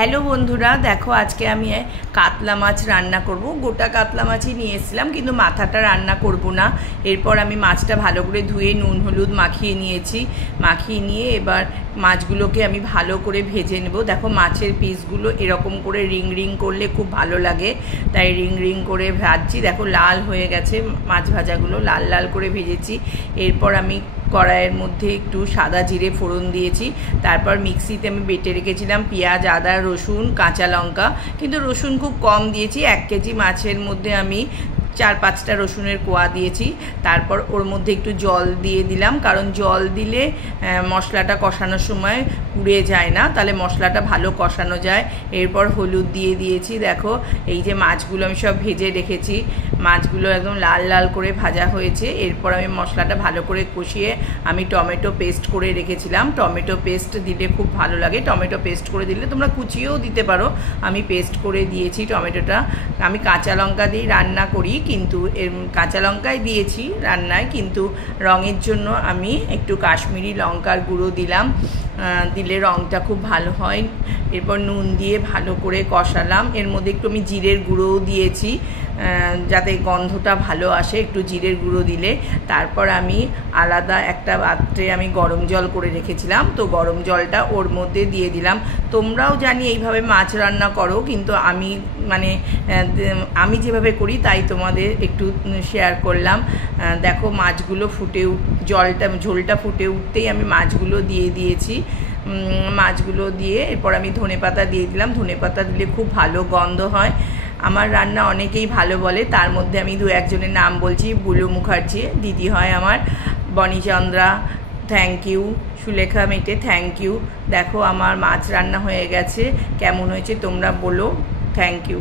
Hello বন্ধুরা, দেখো আজকে আমি কাতলা মাছ রান্না করব। গোটা কাতলা মাছই নিয়ে এসেছিলাম, কিন্তু মাথাটা রান্না করব না। এরপর আমি মাছটা ভালো করে ধুয়ে নুন হলুদ মাখিয়ে নিয়েছি। মাখিয়ে নিয়ে এবার মাছগুলোকে আমি ভালো করে ভেজে নেব। দেখো মাছের পিসগুলো এরকম করে রিং রিং করলে খুব ভালো লাগে, তাই রিং রিং করে ভাজছি। দেখো লাল হয়ে গেছে মাছ ভাজাগুলো, লাল লাল করে ভেজেছি। এরপর আমি কড়াইয়ের মধ্যে একটু সাদা জিরে ফোড়ন দিয়েছি। তারপর মিক্সিতে আমি বেটে রেখেছিলাম পেঁয়াজ, আদা, রসুন, কাঁচা লঙ্কা, কিন্তু রসুন খুব কম দিয়েছি। 1 কেজি মাছের মধ্যে আমি 4-5টা রসুনের কোয়া দিয়েছি। তারপর ওর মধ্যে একটু জল দিয়ে দিলাম, কারণ জল দিলে মশলাটা কষানোর সময় পুড়ে যায় না, তাহলে মশলাটা ভালো কষানো যায়। এরপর হলুদ দিয়ে দিয়েছি। দেখো এই যে মাছগুলো আমি সব ভেজে রেখেছি, মাছগুলো একদম লাল লাল করে ভাজা হয়েছে। এরপর আমি মশলাটা ভালো করে কষিয়ে আমি টমেটো পেস্ট করে রেখেছিলাম। টমেটো পেস্ট দিলে খুব ভালো লাগে, টমেটো পেস্ট করে দিলে তোমরা কুচিয়েও দিতে পারো, আমি পেস্ট করে দিয়েছি টমেটোটা। আমি কাঁচা লঙ্কা দিয়ে রান্না করি, কিন্তু এর কাঁচা লঙ্কাই দিয়েছি রান্নায়, কিন্তু রঙের জন্য আমি একটু কাশ্মীরি লঙ্কার গুঁড়ো দিলাম, দিলে রঙটা খুব ভালো হয়। এরপর নুন দিয়ে ভালো করে কষালাম। এর মধ্যে একটু আমি জিরের গুঁড়োও দিয়েছি, যাতে গন্ধটা ভালো আসে একটু জিরের গুঁড়ো দিলে। তারপর আমি আলাদা একটা পাত্রে আমি গরম জল করে রেখেছিলাম, তো গরম জলটা ওর মধ্যে দিয়ে দিলাম। তোমরাও জানি এইভাবে মাছ রান্না করো, কিন্তু আমি যেভাবে করি তাই তোমাদের একটু শেয়ার করলাম। দেখো মাছগুলো ঝোলটা ফুটে উঠতেই আমি মাছগুলো দিয়ে দিয়েছি। মাছগুলো দিয়ে এরপর আমি ধনেপাতা দিয়ে দিলাম। ধনেপাতা দিলে খুব ভালো গন্ধ হয়। আমার রান্না অনেকেই ভালো বলে, তার মধ্যে আমি 2-1 জনের নাম বলছি। বুলু মুখার্জি দিদি হয় আমার, বনি চন্দ্রা থ্যাংক ইউ, সুলেখা মেটে থ্যাংক ইউ। দেখো আমার মাছ রান্না হয়ে গেছে, কেমন হয়েছে তোমরা বলো। Thank you.